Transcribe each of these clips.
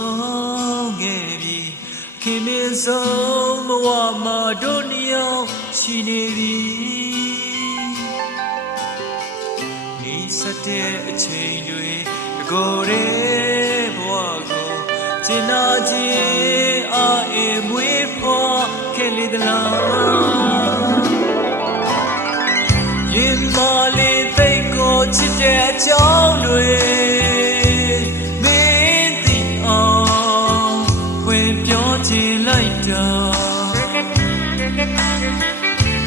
ဆုံးခဲ့ပြီခင်မင်းဆုံးဘဝမှာတို့နှစ်ယောက်ရှိနေပြီဤစတဲ့အချိန်တွေတကိုယ်ရဲ့ဘဝကိုကျင်နာခြင်းအားအမွေးဖော်ခဲ့လေသလားရင်မာလေးသိကိုချစ်တဲ့အကြောင်းတွေမင်းသိအောင်ဝင်ပြောချင်လိုက်တာ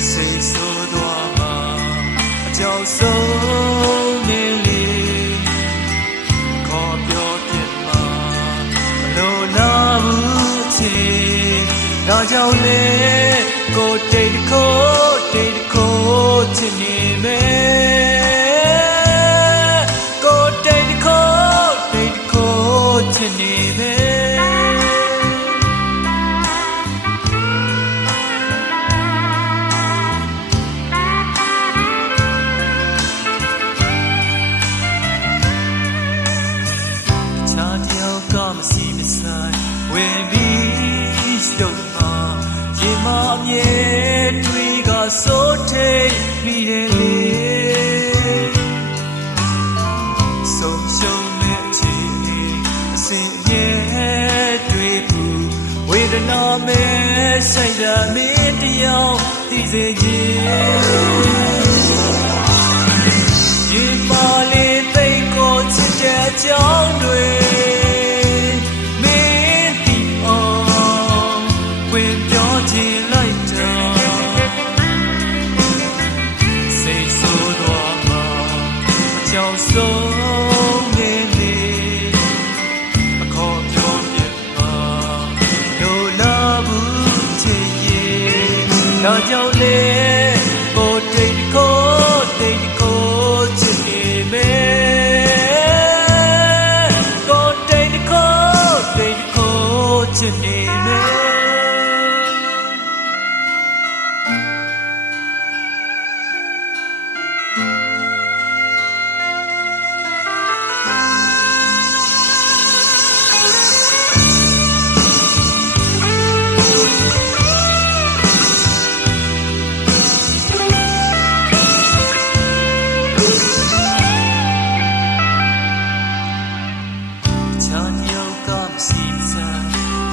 စိတ်ဆိုးသွားမှာအကြောင်းဆုံးနေလေခေါ်ပြောပြမှာမလို့လာဘူးချင်ဒါကြောင့်လေကိုတိတ်ကိုချစ်နေမယ်ကိုတိတ်ကိုချစ်နေမယ်ချာတယောက်ကမစီမဆိုင်ဝင်ပြီးရှုပ်မှာရေမအမြဲတွေကစိုးထိတ်မိတယ်လေဆုံးရှုံးမဲ့ချီအစင်မြဲတွေ့ဘူးဝေဒနာမဲ့ဆိုင်တာမင်းတယောက်သိစေခြင်းရေပါလေးသိကိုချစ်တဲ့အကြောင်းတွေမင်းသိအောင်ဝင်ပြောချင်လိုက်တာကြောင့်ဆုံးနေလေအခေါ်ပြောပြမှာလိုလားဘူးချစ်ရဲ့ဒါကြောင့်လေကိုတိတ်ကိုချစ်နေမယ်ကိုတိတ်ကိုချစ်နေမယ်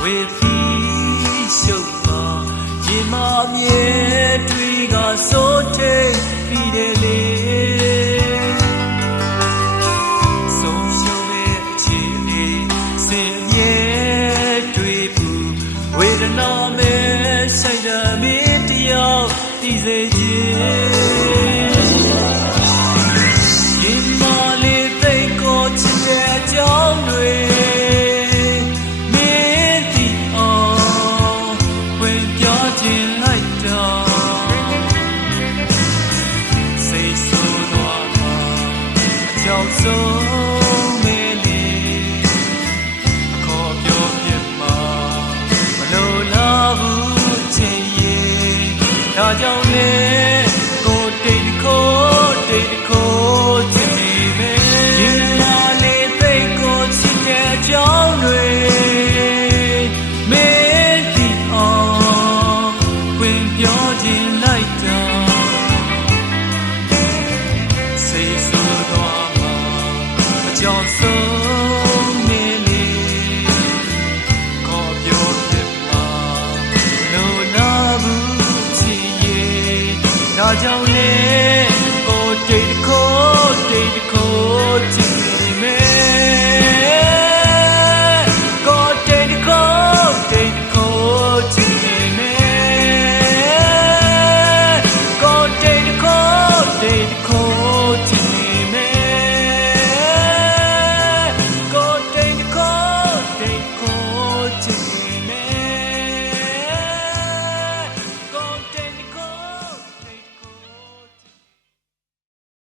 ဝေဖီရှုပ်မှာရေမအမြဲတွေကစိုးထိတ်ပြီးတယ်လေဆုံးရှုံးရဲ့အခြေအနေစင်မြဲတွေ့ဘူးဝေဒနာမဲ့ဆိုင်တာမင်းတယောက်သိစေခြင်းရေမလေးသိကိုချစ်တဲ့အကြောင်းတွေဆုံးနေလေအခေါ်ပြောပြမှာမလို့လားဘူးချစ်ရဲ့ဒါကြောင့်လေကိုတိတ်ကိုချစ်နေမယ်ရင်လာလေသိကိုချစ်တဲ့အကြောင်းတွေမင်းသိအောင်ဝင်ပြောချင်လိုက်တာစိတ်ဆိုးသွားကြောင့်ဆုံးနေလေခေါ်ပြောပြမှာလိုလားဘူးချစ်ရဲ့ဒါကြောင့်